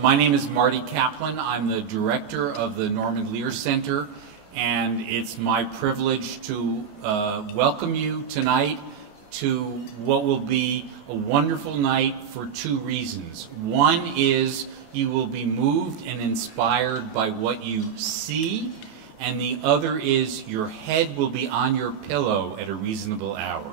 My name is Marty Kaplan. I'm the director of the Norman Lear Center, and it's my privilege to welcome you tonight to what will be a wonderful night for two reasons. One is you will be moved and inspired by what you see, and the other is your head will be on your pillow at a reasonable hour.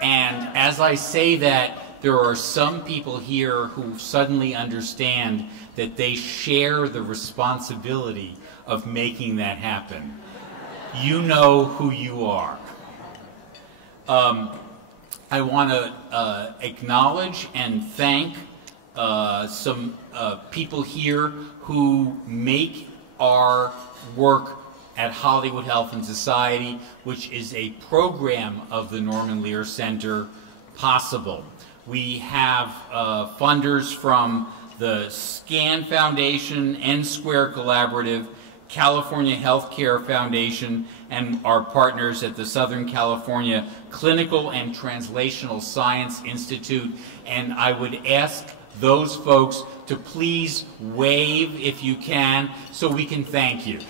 And as I say that, there are some people here who suddenly understand that they share the responsibility of making that happen. You know who you are. I want to acknowledge and thank some people here who make our work at Hollywood Health and Society, which is a program of the Norman Lear Center, possible. We have funders from the SCAN Foundation, N Square Collaborative, California Healthcare Foundation, and our partners at the Southern California Clinical and Translational Science Institute. And I would ask those folks to please wave if you can, so we can thank you.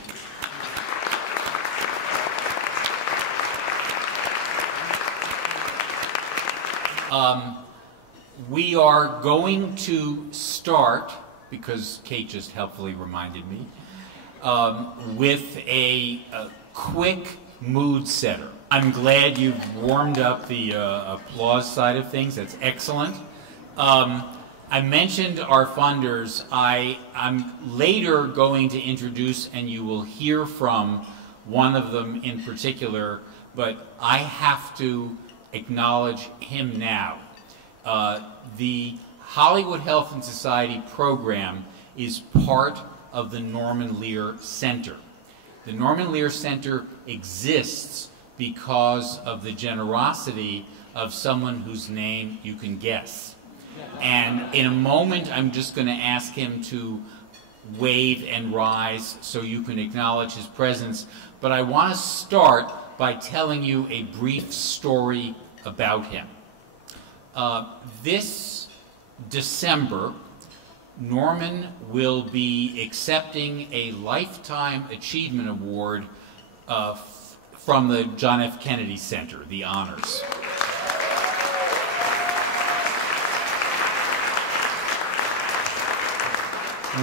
We are going to start, because Kate just helpfully reminded me, with a quick mood setter. I'm glad you've warmed up the applause side of things. That's excellent. I mentioned our funders. I'm later going to introduce, and you will hear from one of them in particular, but I have to acknowledge him now. The Hollywood Health and Society program is part of the Norman Lear Center. The Norman Lear Center exists because of the generosity of someone whose name you can guess. And in a moment, I'm just going to ask him to wave and rise so you can acknowledge his presence. But I want to start by telling you a brief story about him. This December, Norman will be accepting a Lifetime Achievement Award from the John F. Kennedy Center, the Honors.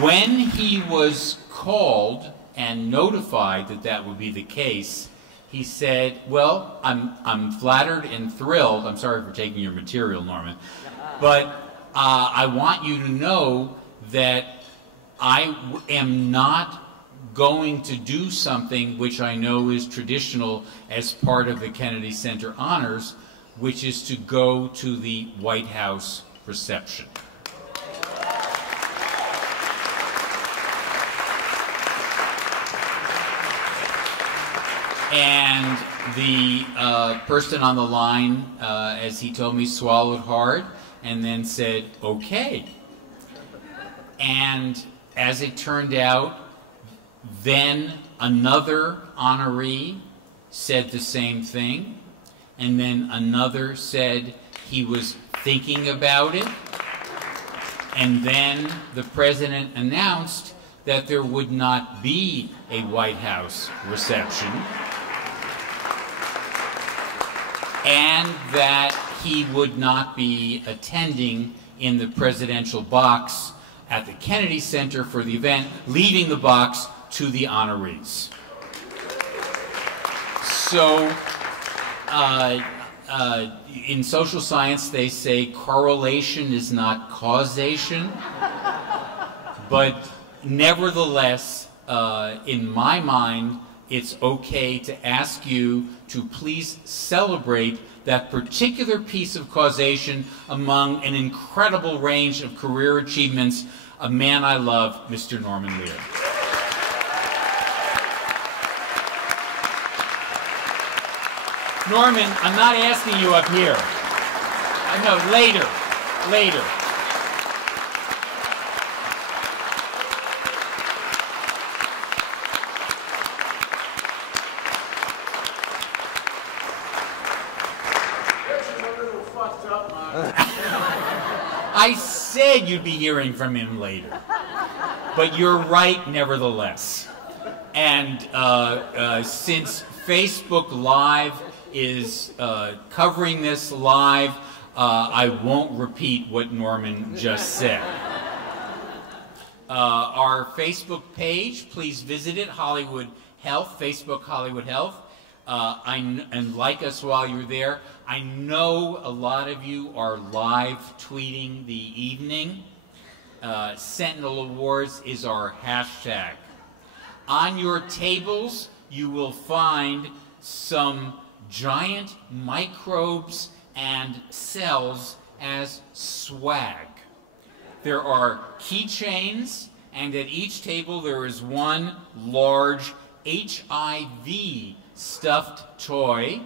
When he was called and notified that that would be the case, he said, well, I'm flattered and thrilled. I'm sorry for taking your material, Norman. But I want you to know that I am not going to do something which I know is traditional as part of the Kennedy Center Honors, which is to go to the White House reception. And the person on the line, as he told me, swallowed hard and then said, okay. And as it turned out, then another honoree said the same thing, and then another said he was thinking about it, and then the president announced that there would not be a White House reception, and that he would not be attending in the presidential box at the Kennedy Center for the event, leaving the box to the honorees. So, in social science, they say correlation is not causation, but nevertheless, in my mind, it's okay to ask you to please celebrate that particular piece of causation among an incredible range of career achievements, a man I love, Mr. Norman Lear. Norman, I'm not asking you up here. No, later. I said said you'd be hearing from him later. But you're right, nevertheless. And since Facebook Live is covering this live, I won't repeat what Norman just said. Our Facebook page, please visit it, Hollywood Health, Facebook Hollywood Health. And like us while you're there. I know a lot of you are live tweeting the evening. Sentinel Awards is our hashtag. On your tables, you will find some giant microbes and cells as swag. There are keychains, and at each table there is one large HIV stuffed toy.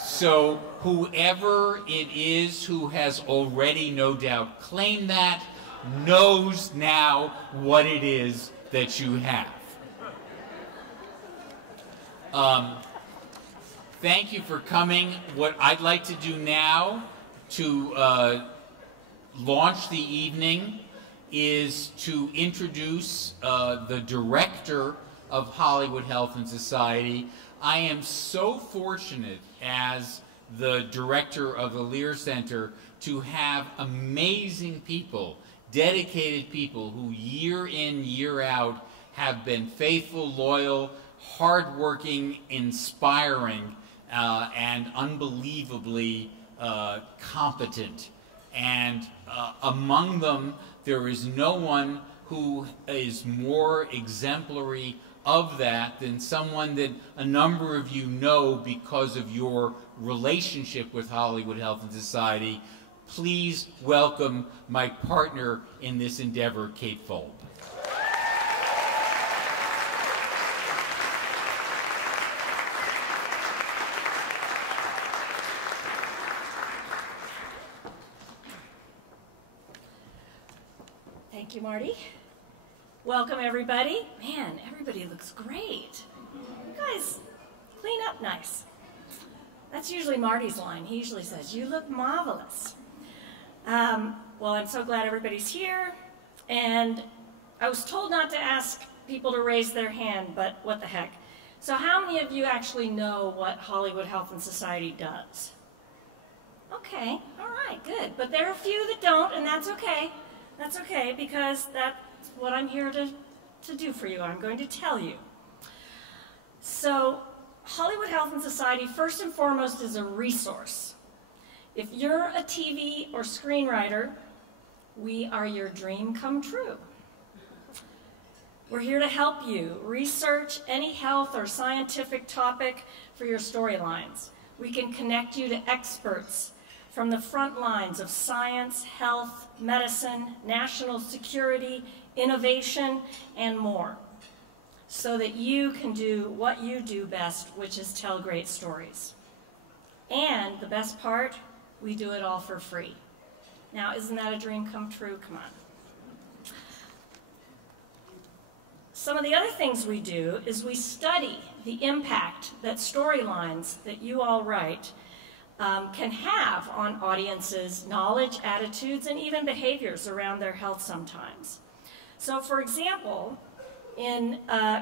So whoever it is who has already no doubt claimed that knows now what it is that you have. Thank you for coming. What I'd like to do now to launch the evening is to introduce the director of Hollywood Health and Society. I am so fortunate as the director of the Lear Center to have amazing people, dedicated people who year in, year out have been faithful, loyal, hardworking, inspiring, and unbelievably competent. And among them, there is no one who is more exemplary of that than someone that a number of you know because of your relationship with Hollywood Health and Society. Please welcome my partner in this endeavor, Kate Folb. Thank you, Marty. Welcome, everybody. Man, everybody looks great. You guys clean up nice. That's usually Marty's line. He usually says, "You look marvelous." Well, I'm so glad everybody's here. And I was told not to ask people to raise their hand, but what the heck. So how many of you actually know what Hollywood Health and Society does? Okay, all right, good. But there are a few that don't, and that's okay. That's okay, because that's what I'm here to do for you. I'm going to tell you. So Hollywood Health and Society, first and foremost, is a resource. If you're a TV or screenwriter, we are your dream come true. We're here to help you research any health or scientific topic for your storylines. We can connect you to experts from the front lines of science, health, medicine, national security, innovation, and more, so that you can do what you do best, which is tell great stories. And the best part, we do it all for free. Now, isn't that a dream come true? Come on. Some of the other things we do is we study the impact that storylines that you all write can have on audiences' knowledge, attitudes, and even behaviors around their health sometimes. So, for example, in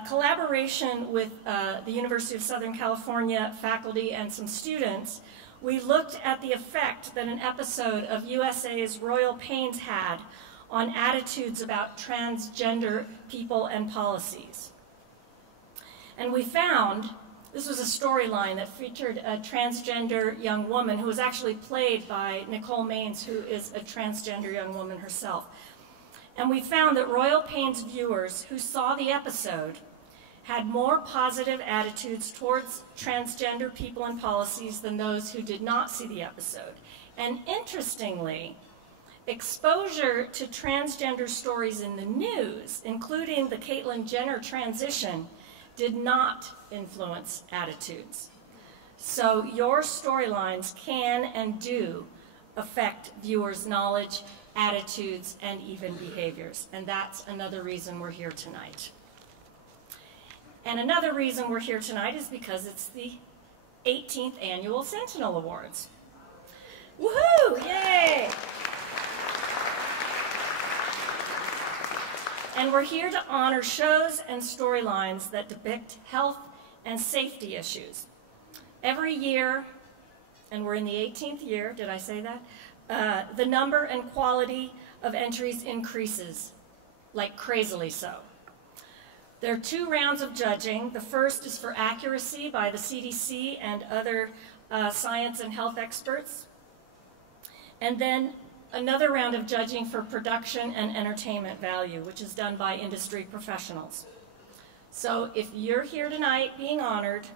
collaboration with the University of Southern California faculty and some students, we looked at the effect that an episode of USA's Royal Pains had on attitudes about transgender people and policies. And we found, this was a storyline that featured a transgender young woman who was actually played by Nicole Maines, who is a transgender young woman herself. And we found that Royal Pains viewers who saw the episode had more positive attitudes towards transgender people and policies than those who did not see the episode. And interestingly, exposure to transgender stories in the news, including the Caitlyn Jenner transition, did not influence attitudes. So your storylines can and do affect viewers' knowledge, attitudes, and even behaviors. And that's another reason we're here tonight. And another reason we're here tonight is because it's the 18th annual Sentinel Awards. Woohoo! Yay! And we're here to honor shows and storylines that depict health and safety issues. Every year, and we're in the 18th year, did I say that? The number and quality of entries increases, like crazily so. There are 2 rounds of judging. The first is for accuracy by the CDC and other science and health experts. And then another round of judging for production and entertainment value, which is done by industry professionals. So if you're here tonight being honored,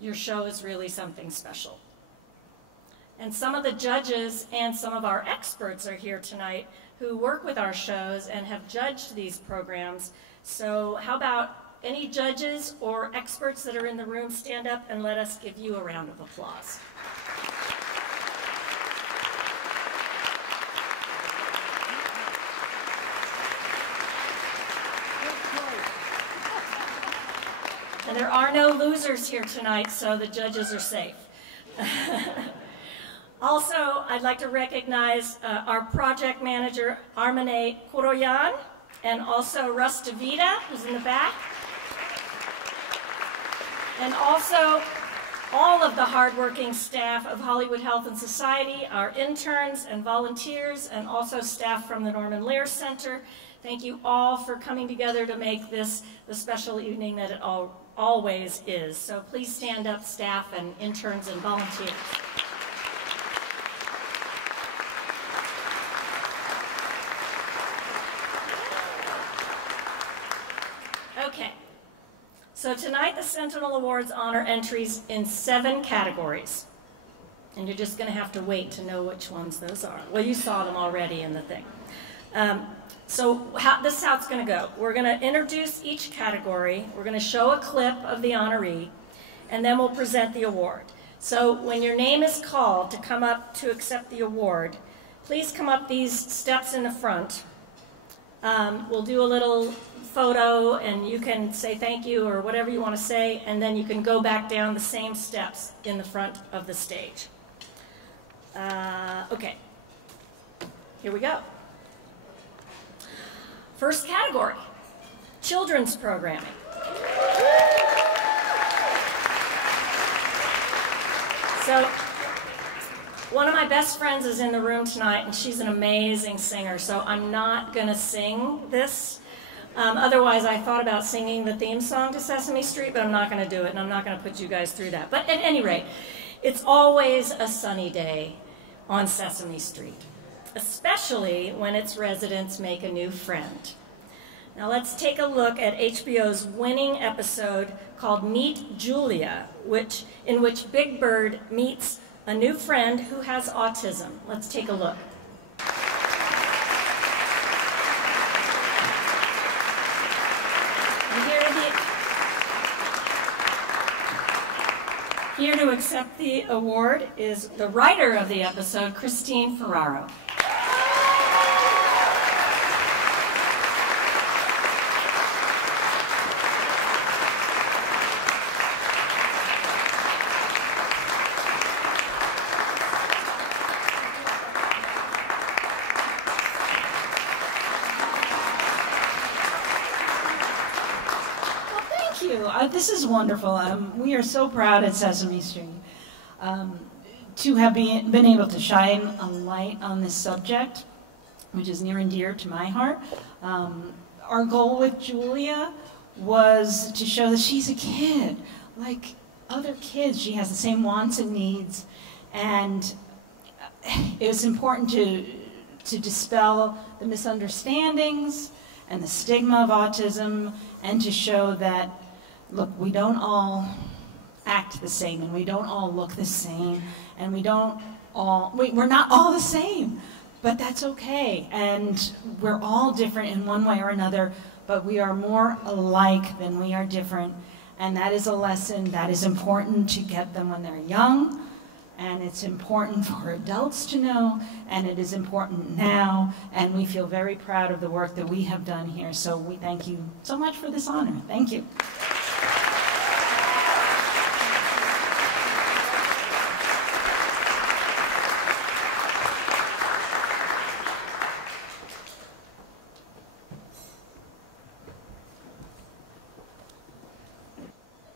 your show is really something special. And some of the judges and some of our experts are here tonight who work with our shows and have judged these programs. So how about any judges or experts that are in the room stand up and let us give you a round of applause. And there are no losers here tonight, so the judges are safe. Also, I'd like to recognize our project manager, Armane Koroyan, and also Russ DeVita, who's in the back. And also all of the hardworking staff of Hollywood Health and Society, our interns and volunteers, and also staff from the Norman Lear Center. Thank you all for coming together to make this the special evening that it always is. So please stand up, staff and interns and volunteers. Okay, so tonight the Sentinel Awards honor entries in 7 categories. And you're just going to have to wait to know which ones those are. Well, you saw them already in the thing. This is how it's going to go. We're going to introduce each category. We're going to show a clip of the honoree, and then we'll present the award. So when your name is called to come up to accept the award, please come up these steps in the front. We'll do a little photo, and you can say thank you or whatever you want to say, and then you can go back down the same steps in the front of the stage. Okay, here we go. First category, children's programming. So, one of my best friends is in the room tonight, and she's an amazing singer, so I'm not going to sing this. Otherwise, I thought about singing the theme song to Sesame Street, but I'm not going to do it, and I'm not going to put you guys through that. But at any rate, it's always a sunny day on Sesame Street, especially when its residents make a new friend. Now let's take a look at HBO's winning episode called Meet Julia, in which Big Bird meets a new friend who has autism. Let's take a look. Here to accept the award is the writer of the episode, Christine Ferraro. This is wonderful. We are so proud at Sesame Street to have been able to shine a light on this subject, which is near and dear to my heart. Our goal with Julia was to show that she's a kid, like other kids. She has the same wants and needs, and it was important to dispel the misunderstandings and the stigma of autism, and to show that, look, we don't all act the same, and we don't all look the same, and we're not all the same, but that's okay. And we're all different in one way or another, but we are more alike than we are different. And that is a lesson that is important to get them when they're young, and it's important for adults to know, and it is important now, and we feel very proud of the work that we have done here. So we thank you so much for this honor. Thank you.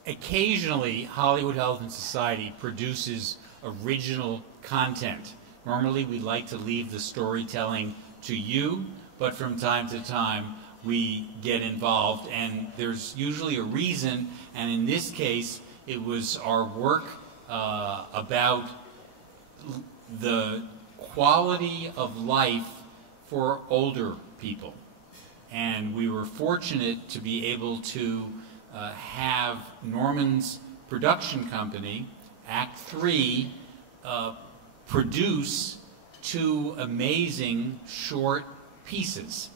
occasionally, Hollywood Health and Society produces original content. Normally, we like to leave the storytelling to you, but from time to time, we get involved, and there's usually a reason, and in this case, it was our work about the quality of life for older people. And we were fortunate to be able to have Norman's production company, Act 3, produce 2 amazing short pieces.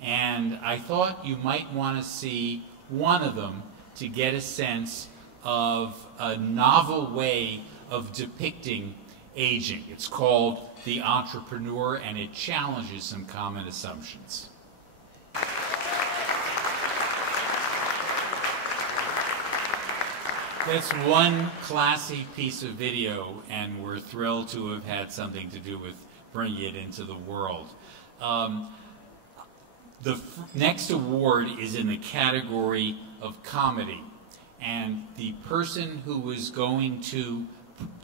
And I thought you might want to see one of them to get a sense of a novel way of depicting aging. It's called The Entrepreneur, and it challenges some common assumptions. That's one classy piece of video, and we're thrilled to have had something to do with bringing it into the world. The next award is in the category of comedy, and the person who is going to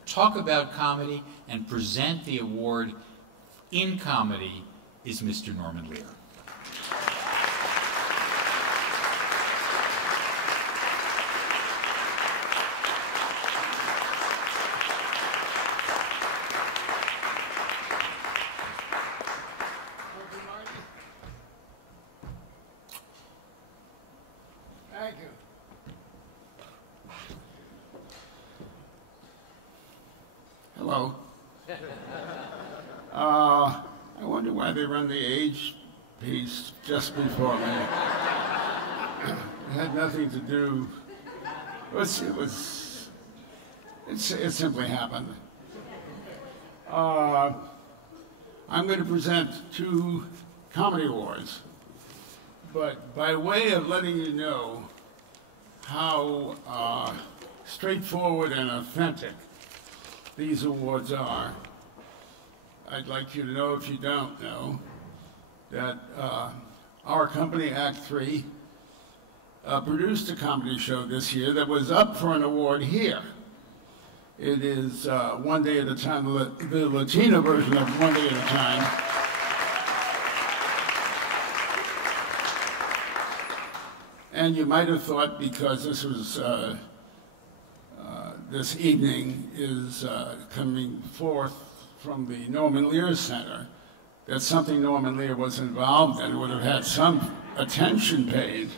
talk about comedy and present the award in comedy is Mr. Norman Lear. Thank you. Hello. I wonder why they run the age piece just before me. It had nothing to do. It simply happened. I'm going to present 2 comedy awards, but by way of letting you know how straightforward and authentic these awards are, I'd like you to know, if you don't know, that our company, Act 3, produced a comedy show this year that was up for an award here. It is One Day at a Time, the Latino version of One Day at a Time. And you might have thought, because this was this evening is coming forth from the Norman Lear Center, that something Norman Lear was involved in would have had some attention paid.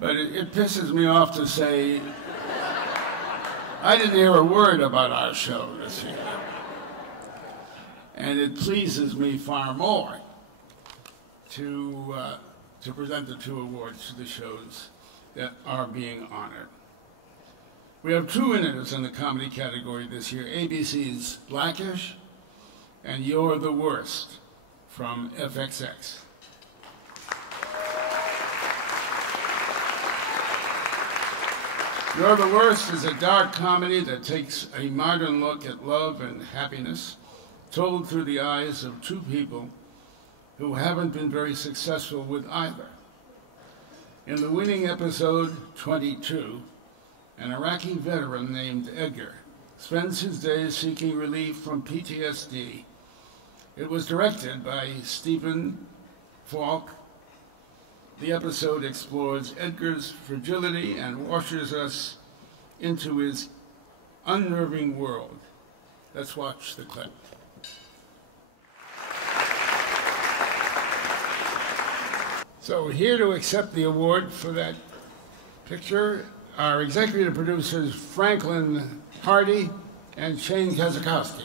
But it pisses me off to say I didn't hear a word about our show this year. And it pleases me far more to present the 2 awards to the shows that are being honored. We have 2 winners in the comedy category this year, ABC's Blackish and You're the Worst from FXX. You're the Worst is a dark comedy that takes a modern look at love and happiness, told through the eyes of 2 people who haven't been very successful with either. In the winning episode 22, an Iraqi veteran named Edgar spends his days seeking relief from PTSD. It was directed by Stephen Falk. The episode explores Edgar's fragility and washes us into his unnerving world. Let's watch the clip. So here to accept the award for that picture are executive producers Franklin Hardy and Shane Kazakowski.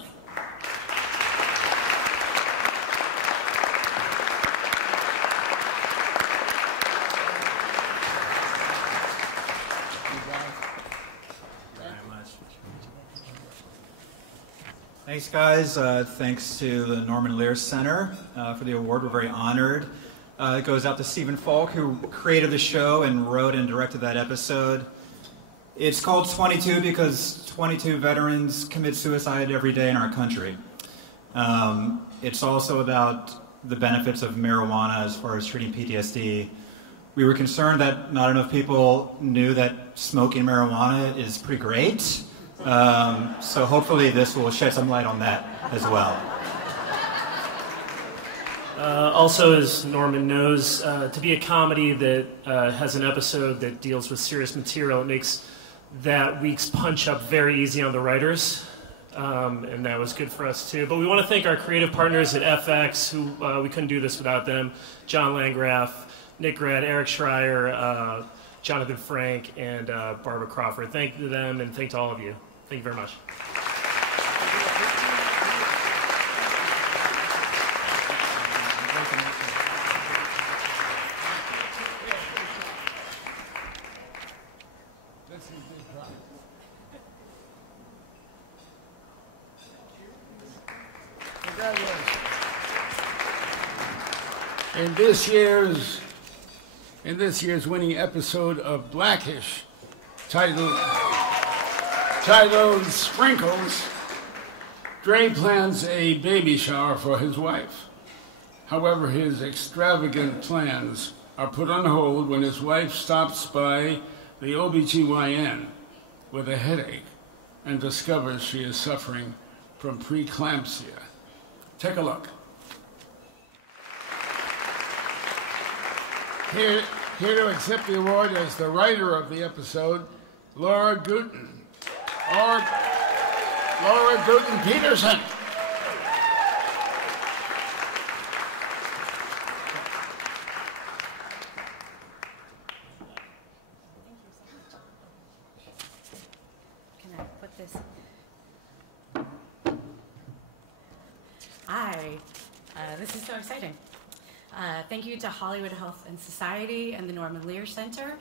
Thanks, guys. Thanks to the Norman Lear Center for the award. We're very honored. It goes out to Stephen Falk, who created the show and wrote and directed that episode. It's called 22 because 22 veterans commit suicide every day in our country. It's also about the benefits of marijuana as far as treating PTSD. We were concerned that not enough people knew that smoking marijuana is pretty great. So hopefully this will shed some light on that as well. Also, as Norman knows, to be a comedy that has an episode that deals with serious material, it makes that week's punch-up very easy on the writers. And that was good for us too. But we want to thank our creative partners at FX, who we couldn't do this without them. John Landgraf, Nick Grad, Eric Schreier, Jonathan Frank, and Barbara Crawford. Thank you to them, and thank to all of you. Thank you very much. In this year's winning episode of Blackish, titled Sprinkles, Dre plans a baby shower for his wife. However, his extravagant plans are put on hold when his wife stops by the OBGYN with a headache and discovers she is suffering from preeclampsia. Take a look. Here to accept the award as the writer of the episode, Laura Guten. Laura Guten Peterson. Can I put this? Hi, this is so exciting. Thank you to Hollywood Health and Society and the Norman Lear Center.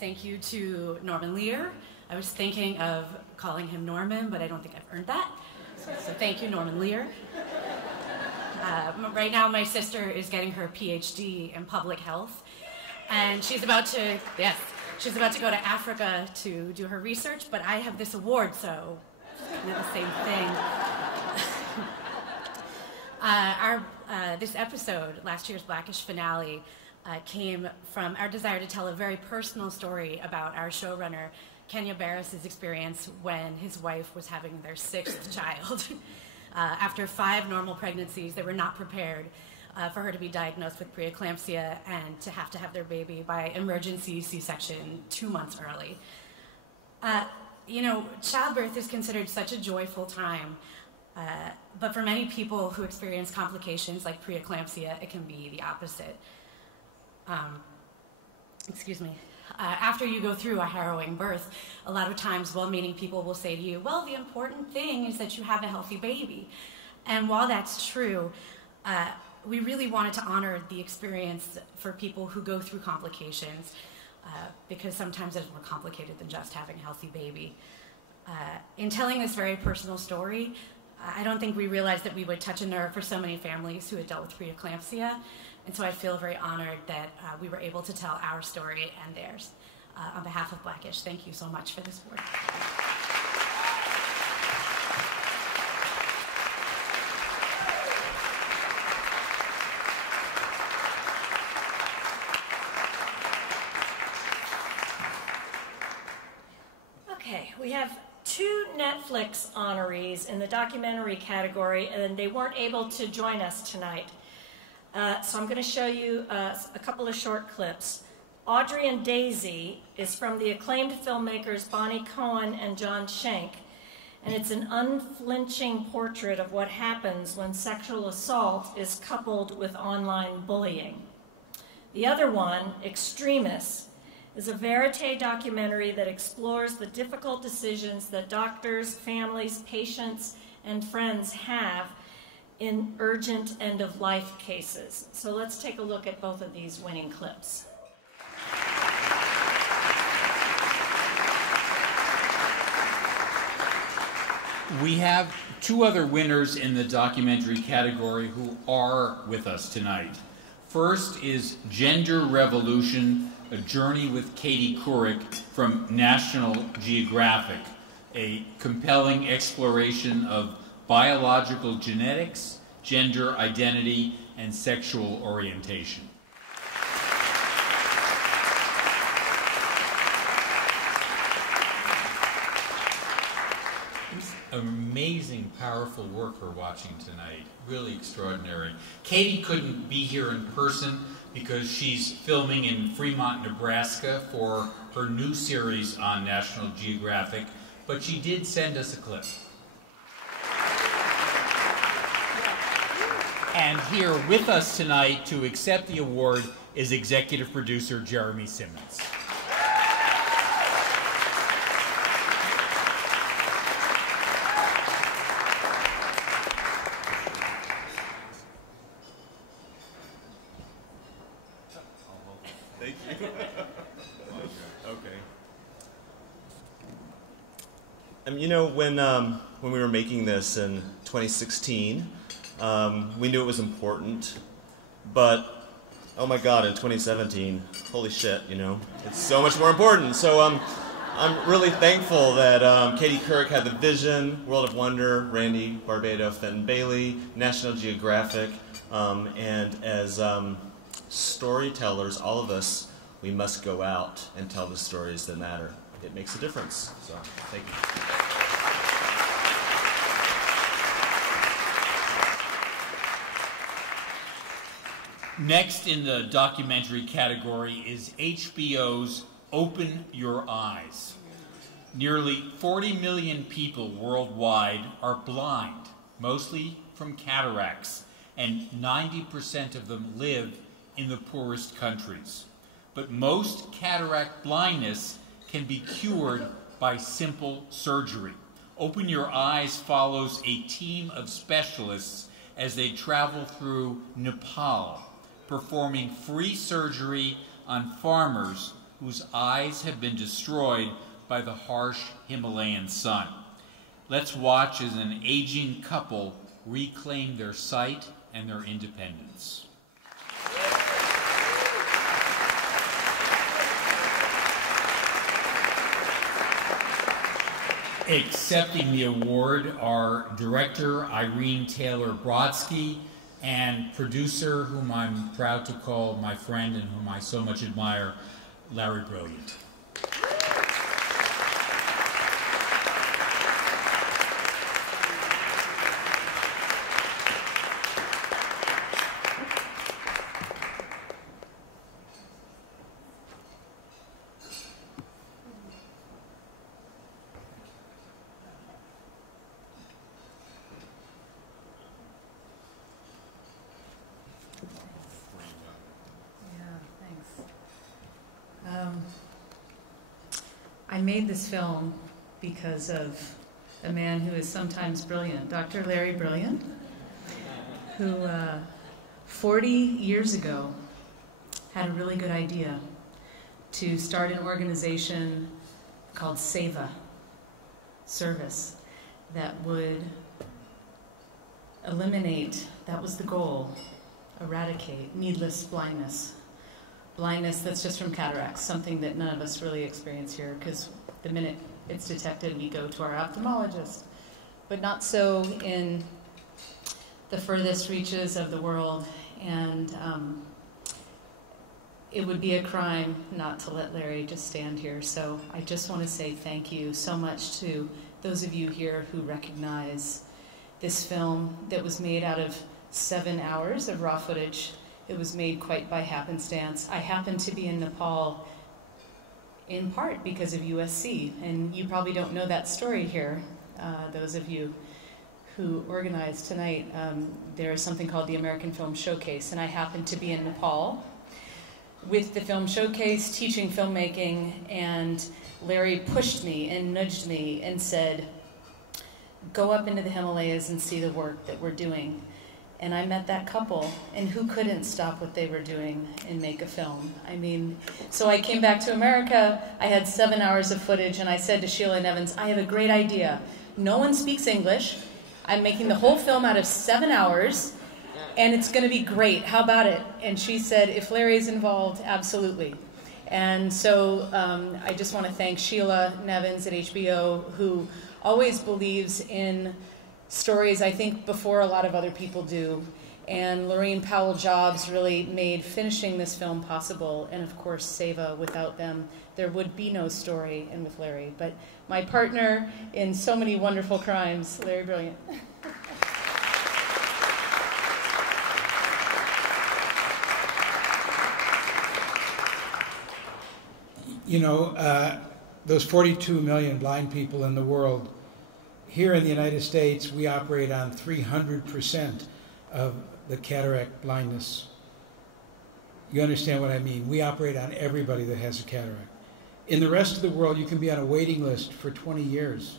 Thank you to Norman Lear. I was thinking of calling him Norman, but I don't think I've earned that. So thank you, Norman Lear. Right now, my sister is getting her PhD in public health, and she's about to go to Africa to do her research, but I have this award, so it's kind of the same thing. This episode, last year's Blackish finale, came from our desire to tell a very personal story about our showrunner, Kenya Barris's experience when his wife was having their 6th child. After 5 normal pregnancies, they were not prepared for her to be diagnosed with preeclampsia and to have their baby by emergency C-section 2 months early. Childbirth is considered such a joyful time. But for many people who experience complications like preeclampsia, it can be the opposite. After you go through a harrowing birth, a lot of times well-meaning people will say to you, well, the important thing is that you have a healthy baby. And while that's true, we really wanted to honor the experience for people who go through complications, because sometimes it's more complicated than just having a healthy baby. In telling this very personal story, I don't think we realized that we would touch a nerve for so many families who had dealt with preeclampsia, and so I feel very honored that we were able to tell our story and theirs. On behalf of Blackish, thank you so much for this award. Okay, we have 2 Netflix honorees in the documentary category, and they weren't able to join us tonight. So I'm going to show you a couple of short clips. Audrey and Daisy is from the acclaimed filmmakers Bonnie Cohen and John Schenk, and it's an unflinching portrait of what happens when sexual assault is coupled with online bullying. The other one, Extremists, is a verite documentary that explores the difficult decisions that doctors, families, patients, and friends have in urgent end-of-life cases. So let's take a look at both of these winning clips. We have 2 other winners in the documentary category who are with us tonight. First is Gender Revolution, A Journey with Katie Couric from National Geographic, a compelling exploration of biological genetics, gender identity, and sexual orientation. powerful work we're watching tonight. Really extraordinary. Katie couldn't be here in person because she's filming in Fremont, Nebraska for her new series on National Geographic, but she did send us a clip. And here with us tonight to accept the award is executive producer Jeremy Simmons. Thank you. Okay. You know, when we were making this in 2016, we knew it was important, but oh my God, in 2017, holy shit, you know, it's so much more important. So I'm really thankful that Katie Couric had the vision, World of Wonder, Randy Barbado, Fenton Bailey, National Geographic, and as storytellers, all of us, we must go out and tell the stories that matter. It makes a difference. So, thank you. Next in the documentary category is HBO's Open Your Eyes. Nearly 40 million people worldwide are blind, mostly from cataracts, and 90% of them live in the poorest countries. But most cataract blindness can be cured by simple surgery. Open Your Eyes follows a team of specialists as they travel through Nepal, performing free surgery on farmers whose eyes have been destroyed by the harsh Himalayan sun. Let's watch as an aging couple reclaim their sight and their independence. Accepting the award are director Irene Taylor Brodsky and producer, whom I'm proud to call my friend and whom I so much admire, Larry Brilliant. I made this film because of a man who is sometimes brilliant, Dr. Larry Brilliant, who 40 years ago had a really good idea to start an organization called SEVA, service, that would eliminate, that was the goal, eradicate needless blindness. Blindness that's just from cataracts, something that none of us really experience here, because the minute it's detected, we go to our ophthalmologist. But not so in the furthest reaches of the world, and it would be a crime not to let Larry just stand here. So I just want to say thank you so much to those of you here who recognize this film that was made out of 7 hours of raw footage. It was made quite by happenstance. I happened to be in Nepal in part because of USC, and you probably don't know that story here, those of you who organized tonight. There is something called the American Film Showcase, and I happened to be in Nepal with the Film Showcase, teaching filmmaking, and Larry pushed me and nudged me and said, go up into the Himalayas and see the work that we're doing. And I met that couple, and who couldn't stop what they were doing and make a film? I mean, so I came back to America, I had 7 hours of footage, and I said to Sheila Nevins, I have a great idea. No one speaks English. I'm making the whole film out of 7 hours, and it's going to be great. How about it? And she said, if Larry's involved, absolutely. And so I just want to thank Sheila Nevins at HBO, who always believes in stories, I think, before a lot of other people do. And Lorraine Powell-Jobs really made finishing this film possible, and of course Seva. Without them, there would be no story in With Larry. But my partner in so many wonderful crimes, Larry Brilliant. You know, those 42 million blind people in the world, here in the United States, we operate on 300% of the cataract blindness. You understand what I mean? We operate on everybody that has a cataract. In the rest of the world, you can be on a waiting list for 20 years.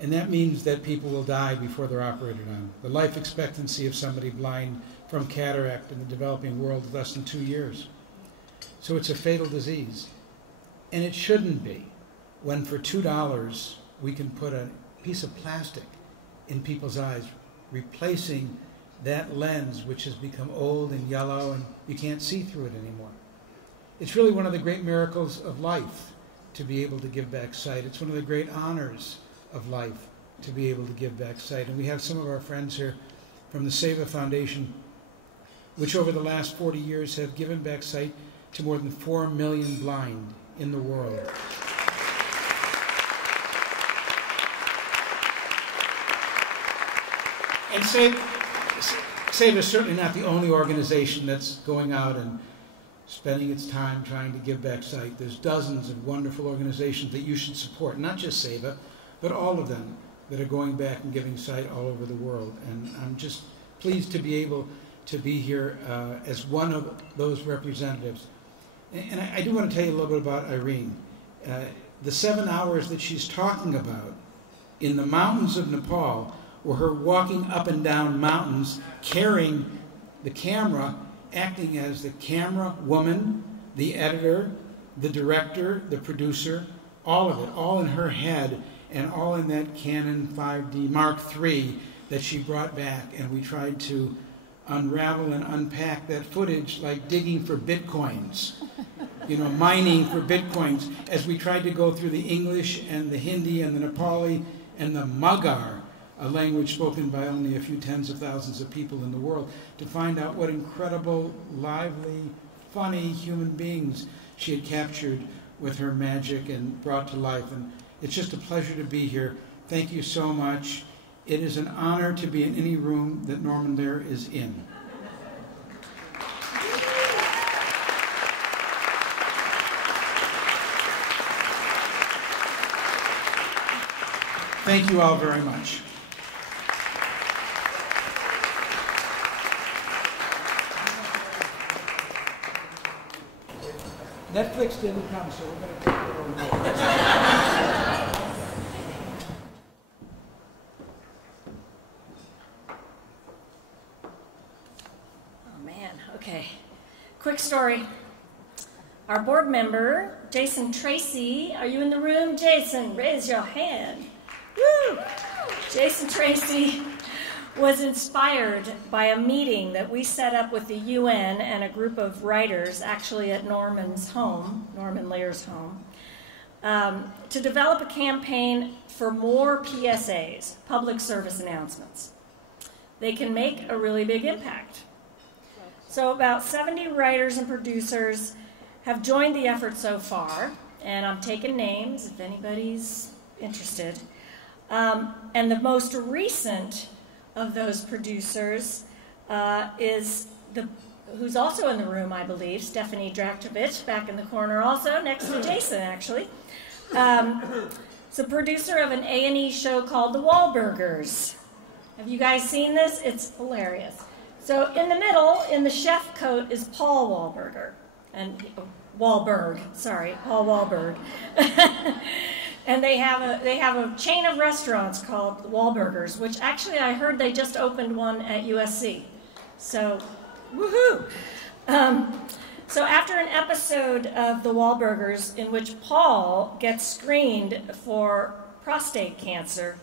And that means that people will die before they're operated on. The life expectancy of somebody blind from cataract in the developing world is less than 2 years. So it's a fatal disease. And it shouldn't be, when for $2 we can put a piece of plastic in people's eyes, replacing that lens which has become old and yellow and you can't see through it anymore. It's really one of the great miracles of life to be able to give back sight. It's one of the great honors of life to be able to give back sight. And we have some of our friends here from the Seva Foundation, which over the last 40 years have given back sight to more than 4 million blind in the world. And Seva is certainly not the only organization that's going out and spending its time trying to give back sight. There's dozens of wonderful organizations that you should support, not just Seva, but all of them that are going back and giving sight all over the world. And I'm just pleased to be able to be here as one of those representatives. And I do want to tell you a little bit about Irene. The 7 hours that she's talking about in the mountains of Nepal were her walking up and down mountains, carrying the camera, acting as the camera woman, the editor, the director, the producer, all of it, all in her head, and all in that Canon 5D Mark III that she brought back. And we tried to unravel and unpack that footage like digging for bitcoins, you know, mining for bitcoins, as we tried to go through the English and the Hindi and the Nepali and the Magar, a language spoken by only a few tens of thousands of people in the world, to find out what incredible, lively, funny human beings she had captured with her magic and brought to life. And it's just a pleasure to be here. Thank you so much. It is an honor to be in any room that Norman Lear is in. Thank you all very much. Netflix didn't come, so we're going to take it over. Oh man, okay. Quick story. Our board member, Jason Tracy, are you in the room? Jason, raise your hand. Woo! Jason Tracy was inspired by a meeting that we set up with the UN and a group of writers, actually at Norman's home, Norman Lear's home, to develop a campaign for more PSAs, public service announcements. They can make a really big impact. So about 70 writers and producers have joined the effort so far, and I'm taking names if anybody's interested. And the most recent of those producers is who's also in the room, I believe, Stephanie Draktovich, back in the corner also, next to Jason, actually. It's a producer of an A&E show called The Wahlburgers. Have you guys seen this? It's hilarious. So in the middle, in the chef coat, is Paul Wahlberg. Paul Wahlberg. And they have a chain of restaurants called The Wahlburgers, which actually I heard they just opened one at USC. So, woohoo! So after an episode of The Wahlburgers in which Paul gets screened for prostate cancer,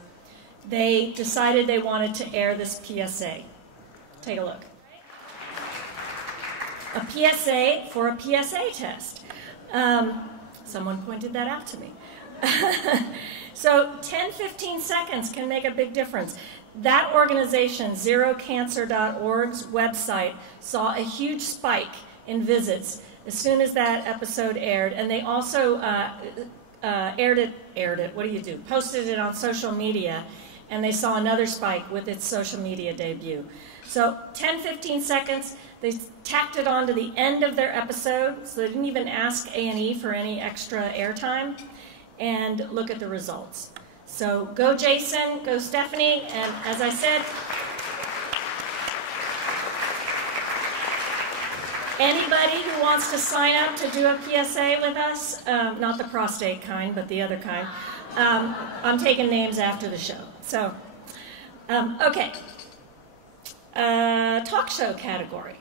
they decided they wanted to air this PSA. Take a look. A PSA for a PSA test. Someone pointed that out to me. So 10-15 seconds can make a big difference. That organization, zerocancer.org's website, saw a huge spike in visits as soon as that episode aired, and they also posted it on social media, and they saw another spike with its social media debut. So 10, 15 seconds, they tacked it on to the end of their episode, so they didn't even ask A&E for any extra airtime, and look at the results. So go Jason, go Stephanie, and as I said, anybody who wants to sign up to do a PSA with us, not the prostate kind, but the other kind, I'm taking names after the show. So, okay. Talk show category.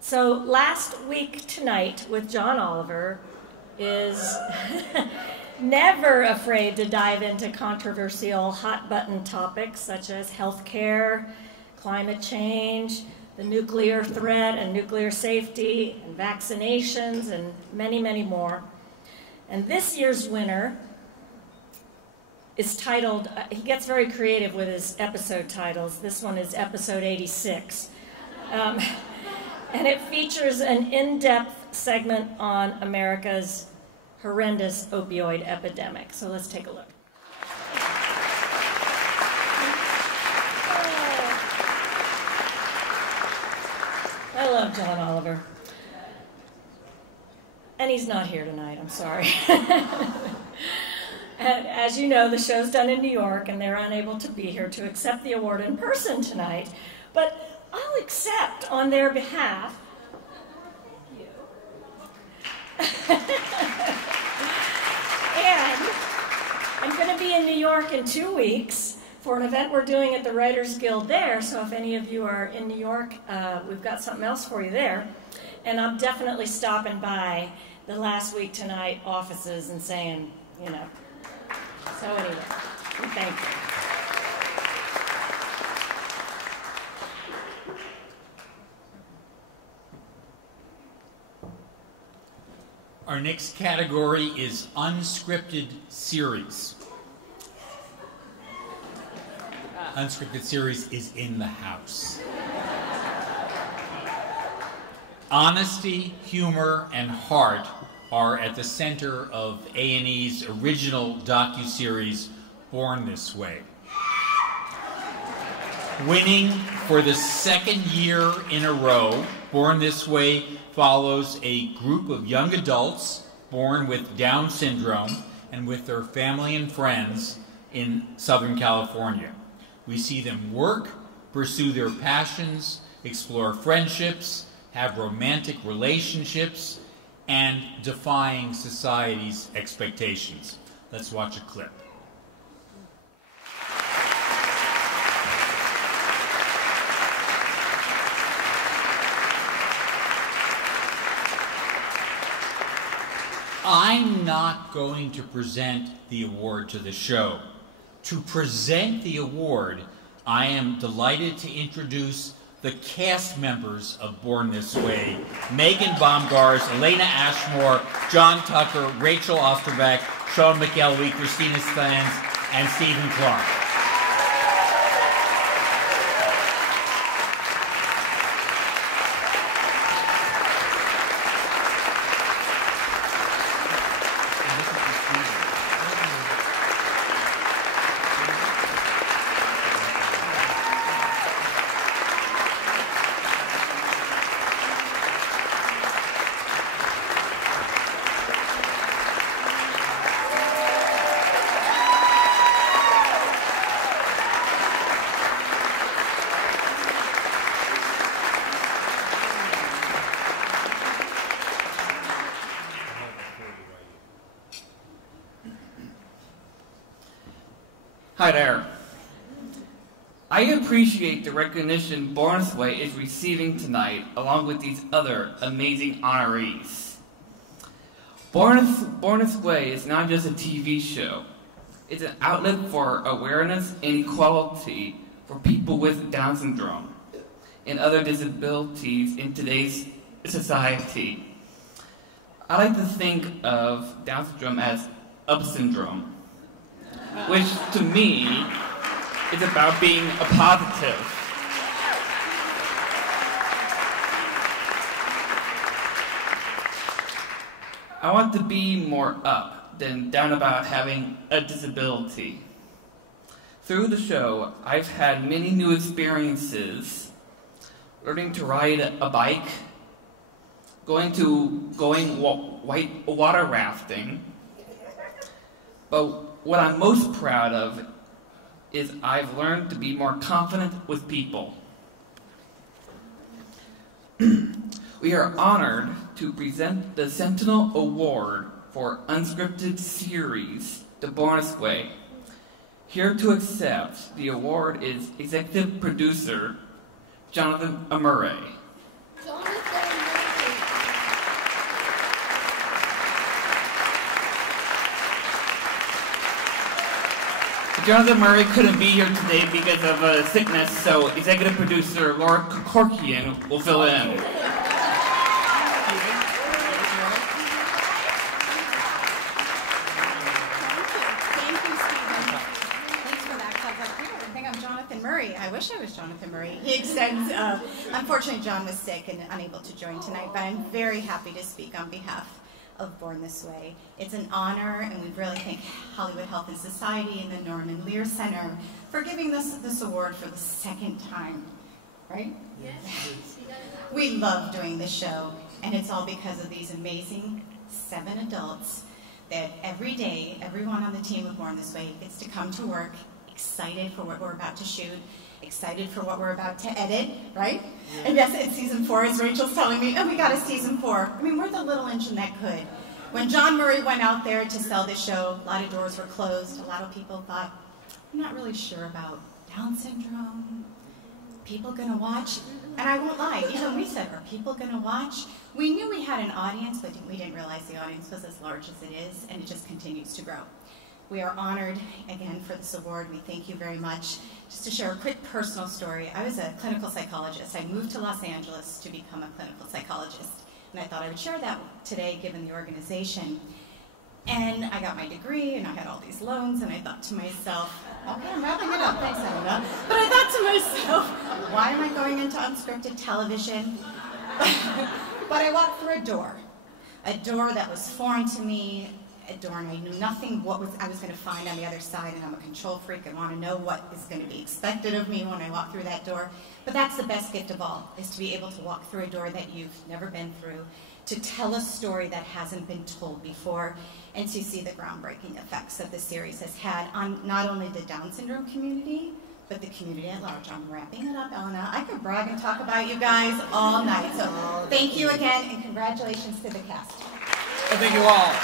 So last week tonight with John Oliver is never afraid to dive into controversial hot-button topics such as healthcare, climate change, the nuclear threat and nuclear safety, and vaccinations, and many, many more. And this year's winner is titled, he gets very creative with his episode titles. This one is episode 86. And it features an in-depth segment on America's horrendous opioid epidemic. So let's take a look. I love John Oliver. And he's not here tonight, I'm sorry. And as you know, the show's done in New York, and they're unable to be here to accept the award in person tonight. But I'll accept on their behalf. Thank you. And I'm going to be in New York in 2 weeks for an event we're doing at the Writers Guild there. So if any of you are in New York, we've got something else for you there. And I'm definitely stopping by the Last Week Tonight offices and saying, you know. So anyway, thank you. Our next category is Unscripted Series. Unscripted Series is in the house. Honesty, humor, and heart are at the center of A&E's original docuseries, Born This Way. Winning for the second year in a row, Born This Way follows a group of young adults born with Down syndrome and with their family and friends in Southern California. We see them work, pursue their passions, explore friendships, have romantic relationships, and defying society's expectations. Let's watch a clip. I'm not going to present the award to the show. To present the award, I am delighted to introduce the cast members of Born This Way: Megan Baumgars, Elena Ashmore, John Tucker, Rachel Osterbeck, Sean McElwee, Christina Stans, and Stephen Clark. Hi there. I appreciate the recognition Born This Way is receiving tonight, along with these other amazing honorees. Born This Way is not just a TV show. It's an outlet for awareness and equality for people with Down syndrome and other disabilities in today's society. I like to think of Down syndrome as up syndrome, which to me is about being a positive. I want to be more up than down about having a disability. Through the show, I've had many new experiences, learning to ride a bike, going water rafting. But what I'm most proud of is I've learned to be more confident with people. We are honored to present the Sentinel Award for Unscripted Series, The Bonus Way. Here to accept the award is executive producer Jonathan Murray. Jonathan Murray couldn't be here today because of sickness, so executive producer Laura Corkian will fill in. I wish I was Jonathan Murray. He extends, unfortunately John was sick and unable to join tonight, but I'm very happy to speak on behalf of Born This Way. It's an honor, and we really thank Hollywood Health and Society and the Norman Lear Center for giving us this award for the second time, right? Yes. We love doing this show, and it's all because of these amazing 7 adults that every day, everyone on the team of Born This Way gets to come to work excited for what we're about to shoot, excited for what we're about to edit, right? Yeah. And yes, it's season 4, as Rachel's telling me, oh, we got a season 4. I mean, we're the little engine that could. When John Murray went out there to sell this show, a lot of doors were closed. A lot of people thought, I'm not really sure about Down syndrome. People gonna watch? And I won't lie, even we said, are people gonna watch? We knew we had an audience, but we didn't realize the audience was as large as it is, and it just continues to grow. We are honored, again, for this award. We thank you very much. Just to share a quick personal story, I was a clinical psychologist. I moved to Los Angeles to become a clinical psychologist, and I thought I would share that today, given the organization. And I got my degree, and I had all these loans, and I thought to myself, okay, I'm wrapping it up, thanks, Anna. But I thought to myself, why am I going into unscripted television? But I walked through a door that was foreign to me, a door, and I knew nothing what I was going to find on the other side, and I'm a control freak. I want to know what is going to be expected of me when I walk through that door. But that's the best gift of all, is to be able to walk through a door that you've never been through, to tell a story that hasn't been told before, and to see the groundbreaking effects that the series has had on not only the Down syndrome community, but the community at large. I'm wrapping it up, Elena. I could brag and talk about you guys all night. So thank you again, and congratulations to the cast. Well, thank you all.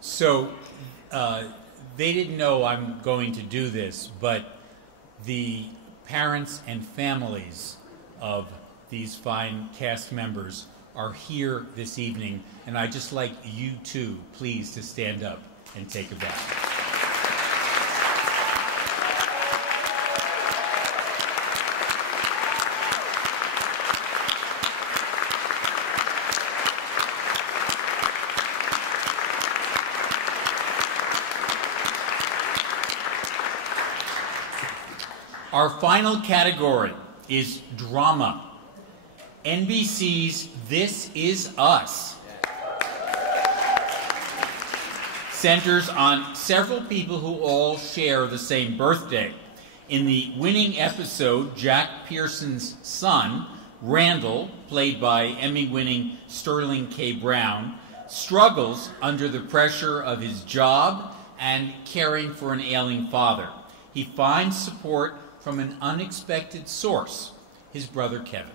So they didn't know I'm going to do this, but the parents and families of these fine cast members are here this evening, and I'd just like you two, please, to stand up and take a bow. Our final category is drama. NBC's This Is Us centers on several people who all share the same birthday. In the winning episode, Jack Pearson's son, Randall, played by Emmy-winning Sterling K. Brown, struggles under the pressure of his job and caring for an ailing father. He finds support from an unexpected source, his brother Kevin.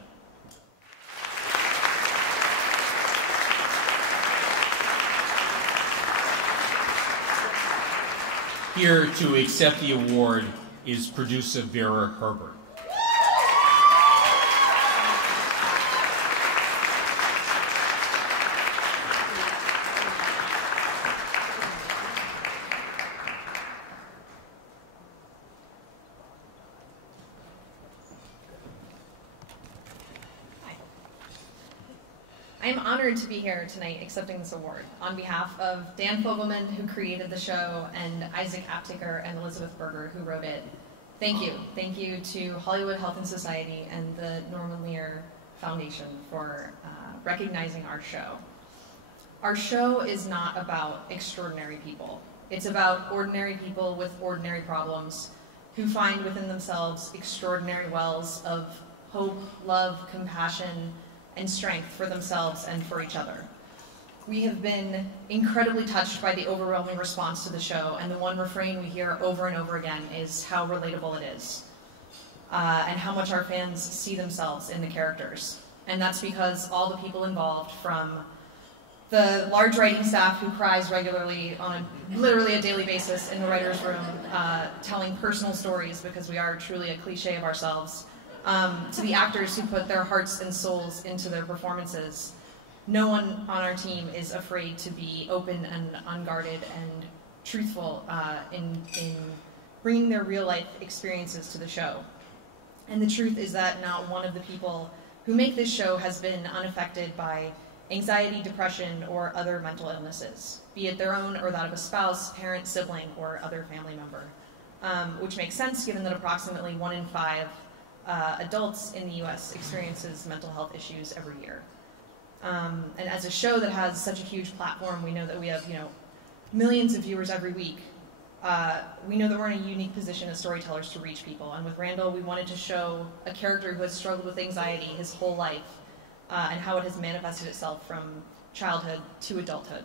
Here to accept the award is producer Vera Herbert. I am honored to be here tonight accepting this award on behalf of Dan Fogelman, who created the show, and Isaac Aptaker and Elizabeth Berger, who wrote it. Thank you. Thank you to Hollywood Health and Society and the Norman Lear Foundation for recognizing our show. Our show is not about extraordinary people. It's about ordinary people with ordinary problems who find within themselves extraordinary wells of hope, love, compassion, and strength for themselves and for each other. We have been incredibly touched by the overwhelming response to the show, and the one refrain we hear over and over again is how relatable it is, and how much our fans see themselves in the characters. And that's because all the people involved, from the large writing staff who cries regularly on literally a daily basis in the writer's room, telling personal stories because we are truly a cliche of ourselves, to the actors who put their hearts and souls into their performances. No one on our team is afraid to be open and unguarded and truthful in bringing their real-life experiences to the show. And the truth is that not one of the people who make this show has been unaffected by anxiety, depression, or other mental illnesses, be it their own or that of a spouse, parent, sibling, or other family member, which makes sense given that approximately 1 in 5 adults in the U.S. experiences mental health issues every year. And as a show that has such a huge platform, we know that we have, millions of viewers every week. We know that we're in a unique position as storytellers to reach people. And with Randall, we wanted to show a character who has struggled with anxiety his whole life, and how it has manifested itself from childhood to adulthood.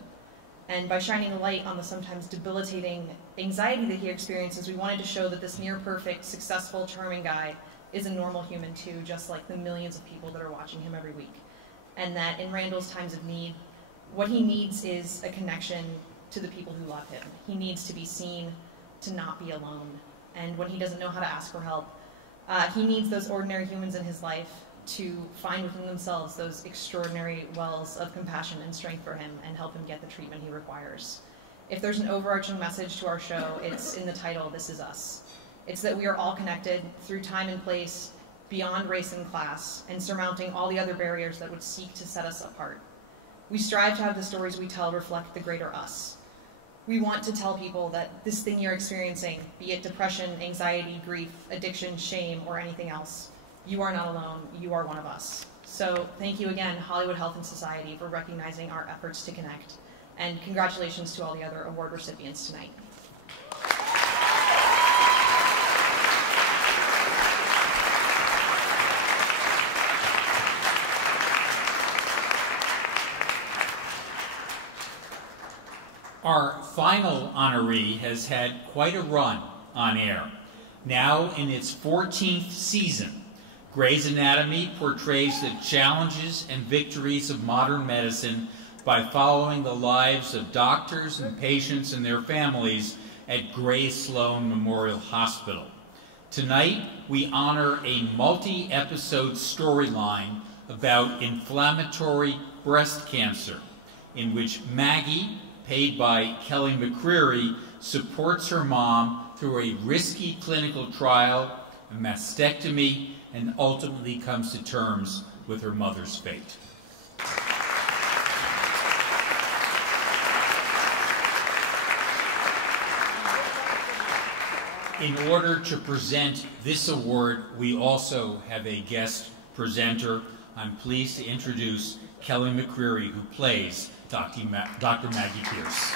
And by shining a light on the sometimes debilitating anxiety that he experiences, we wanted to show that this near-perfect, successful, charming guy is a normal human too, just like the millions of people that are watching him every week. And that in Randall's times of need, what he needs is a connection to the people who love him. He needs to be seen, to not be alone. And when he doesn't know how to ask for help, he needs those ordinary humans in his life to find within themselves those extraordinary wells of compassion and strength for him and help him get the treatment he requires. If there's an overarching message to our show, it's in the title, This Is Us. It's that we are all connected through time and place, beyond race and class, and surmounting all the other barriers that would seek to set us apart. We strive to have the stories we tell reflect the greater us. We want to tell people that this thing you're experiencing, be it depression, anxiety, grief, addiction, shame, or anything else, you are not alone, you are one of us. So thank you again, Hollywood Health and Society, for recognizing our efforts to connect, and congratulations to all the other award recipients tonight. Our final honoree has had quite a run on air. Now in its 14th season, Grey's Anatomy portrays the challenges and victories of modern medicine by following the lives of doctors and patients and their families at Gray Sloan Memorial Hospital. Tonight, we honor a multi-episode storyline about inflammatory breast cancer, in which Maggie, paid by Kelly McCreary, supports her mom through a risky clinical trial, a mastectomy, and ultimately comes to terms with her mother's fate. In order to present this award, we also have a guest presenter. I'm pleased to introduce Kelly McCreary, who plays Dr. Maggie Pierce.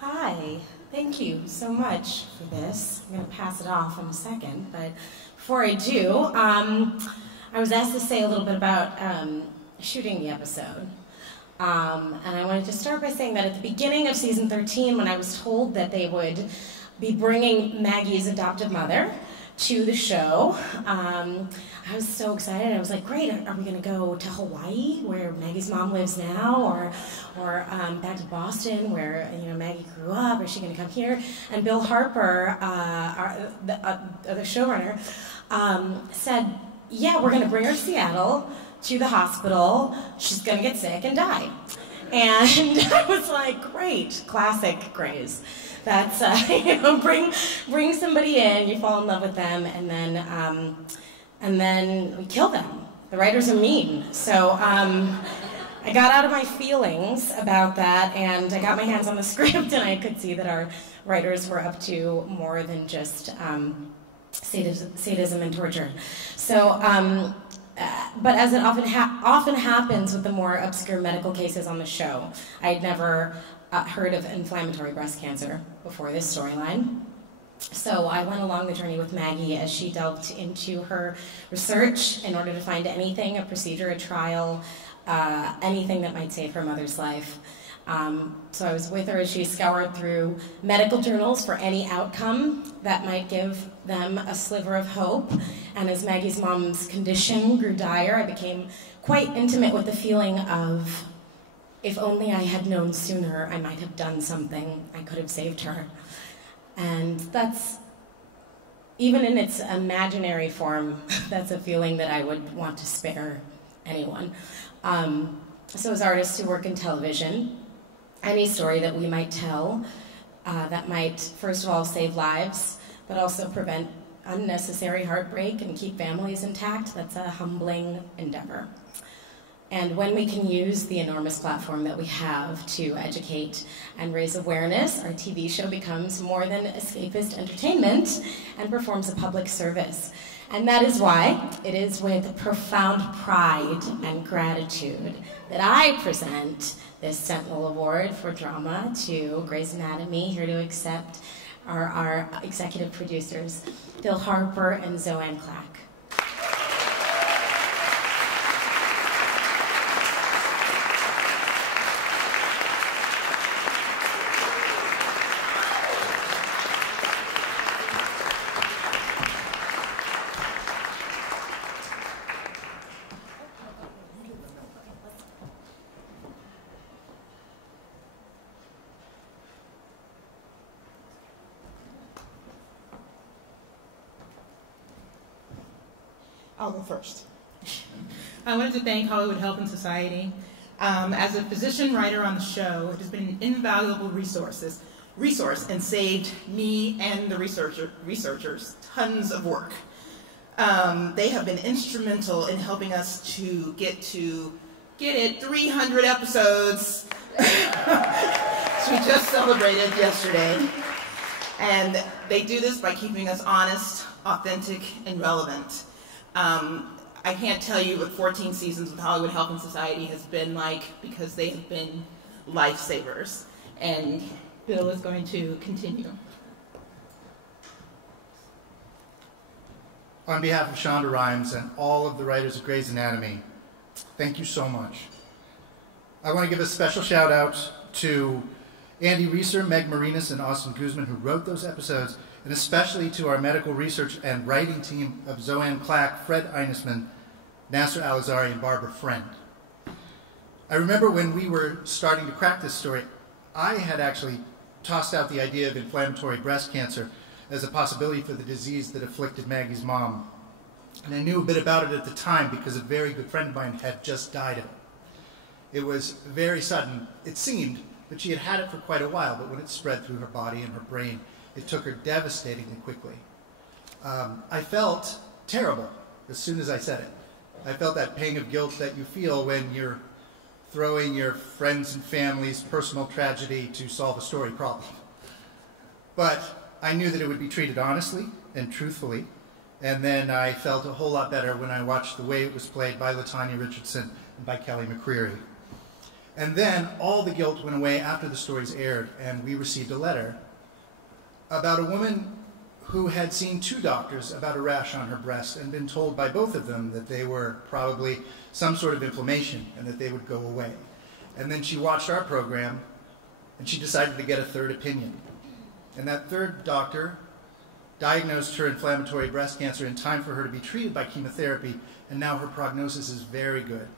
Hi, thank you so much for this. I'm going to pass it off in a second, but before I do, I was asked to say a little bit about shooting the episode. And I wanted to start by saying that at the beginning of season 13, when I was told that they would be bringing Maggie's adoptive mother to the show. I was so excited. I was like, great, are we going to go to Hawaii, where Maggie's mom lives now, or back to Boston, where Maggie grew up? Is she going to come here? And Bill Harper, the showrunner, said, yeah, we're going to bring her to Seattle, to the hospital. She's going to get sick and die. And I was like, great, classic Grays. That's, bring somebody in, you fall in love with them, and then we kill them. The writers are mean. So I got out of my feelings about that, and I got my hands on the script, and I could see that our writers were up to more than just sadism and torture. So, but as it often happens with the more obscure medical cases on the show, I had never heard of inflammatory breast cancer before this storyline. So I went along the journey with Maggie as she delved into her research in order to find anything, a procedure, a trial, anything that might save her mother's life. So I was with her as she scoured through medical journals for any outcome that might give them a sliver of hope. And as Maggie's mom's condition grew dire, I became quite intimate with the feeling of, if only I had known sooner, I might have done something. I could have saved her. And that's, even in its imaginary form, that's a feeling that I would want to spare anyone. So as artists who work in television, any story that we might tell that might, first of all, save lives, but also prevent unnecessary heartbreak and keep families intact, that's a humbling endeavor. And when we can use the enormous platform that we have to educate and raise awareness, our TV show becomes more than escapist entertainment and performs a public service. And that is why it is with profound pride and gratitude that I present this Sentinel Award for Drama to Grey's Anatomy, here to accept our executive producers, Bill Harper and Zoanne Clack. I'll go first. I wanted to thank Hollywood Health and Society. As a physician writer on the show, it has been an invaluable resource and saved me and the researchers tons of work. They have been instrumental in helping us to get 300 episodes, which we just celebrated yesterday. And they do this by keeping us honest, authentic, and relevant. I can't tell you what 14 seasons with Hollywood Health and Society has been like, because they have been lifesavers. And Bill is going to continue. On behalf of Shonda Rhimes and all of the writers of Grey's Anatomy, thank you so much. I want to give a special shout out to Andy Reeser, Meg Marinas, and Austin Guzman, who wrote those episodes, and especially to our medical research and writing team of Zoanne Clack, Fred Einesman, Nasser Al-Azhari, and Barbara Friend. I remember when we were starting to crack this story, I had actually tossed out the idea of inflammatory breast cancer as a possibility for the disease that afflicted Maggie's mom. And I knew a bit about it at the time because a very good friend of mine had just died of it. It was very sudden, it seemed, but she had had it for quite a while, but when it spread through her body and her brain, it took her devastatingly quickly. I felt terrible as soon as I said it. I felt that pang of guilt that you feel when you're throwing your friends and family's personal tragedy to solve a story problem. But I knew that it would be treated honestly and truthfully, and then I felt a whole lot better when I watched the way it was played by LaTanya Richardson and by Kelly McCreary. And then all the guilt went away after the stories aired, and we received a letter about a woman who had seen 2 doctors about a rash on her breast and been told by both of them that they were probably some sort of inflammation and that they would go away. And then she watched our program and she decided to get a third opinion. And that third doctor diagnosed her inflammatory breast cancer in time for her to be treated by chemotherapy, and now her prognosis is very good.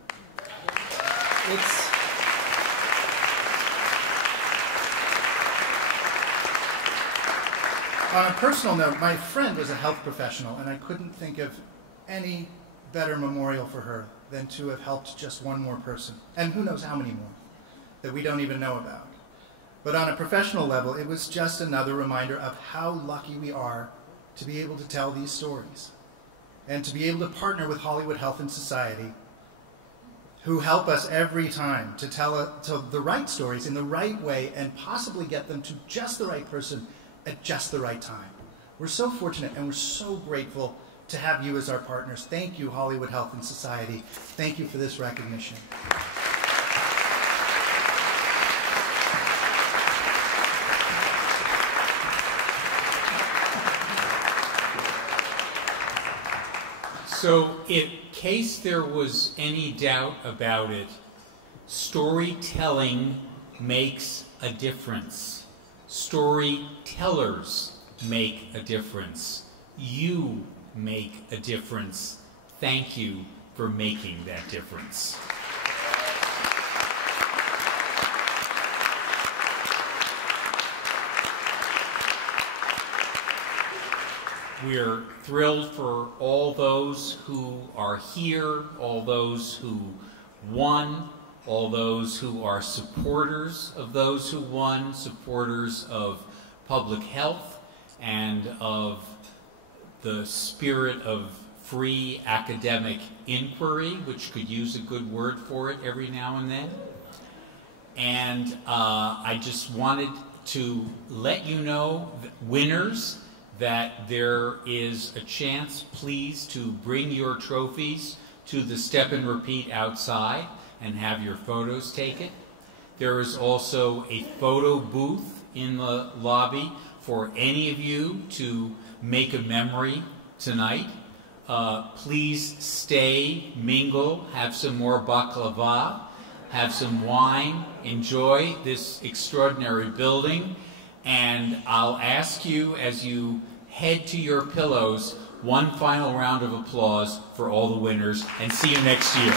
On a personal note, my friend was a health professional, and I couldn't think of any better memorial for her than to have helped just one more person, and who knows how many more, that we don't even know about. But on a professional level, it was just another reminder of how lucky we are to be able to tell these stories, and to be able to partner with Hollywood Health and Society, who help us every time to tell the right stories in the right way and possibly get them to just the right person at just the right time. We're so fortunate and we're so grateful to have you as our partners. Thank you, Hollywood Health and Society. Thank you for this recognition. So, in case there was any doubt about it, storytelling makes a difference. Storytellers make a difference. You make a difference. Thank you for making that difference. We're thrilled for all those who are here, all those who won, all those who are supporters of those who won, supporters of public health and of the spirit of free academic inquiry, which could use a good word for it every now and then. And I just wanted to let you know, winners, that there is a chance, please, to bring your trophies to the Step and Repeat outside and have your photos taken. There is also a photo booth in the lobby for any of you to make a memory tonight. Please stay, mingle, have some more baklava, have some wine, enjoy this extraordinary building, and I'll ask you as you head to your pillows, one final round of applause for all the winners, and see you next year.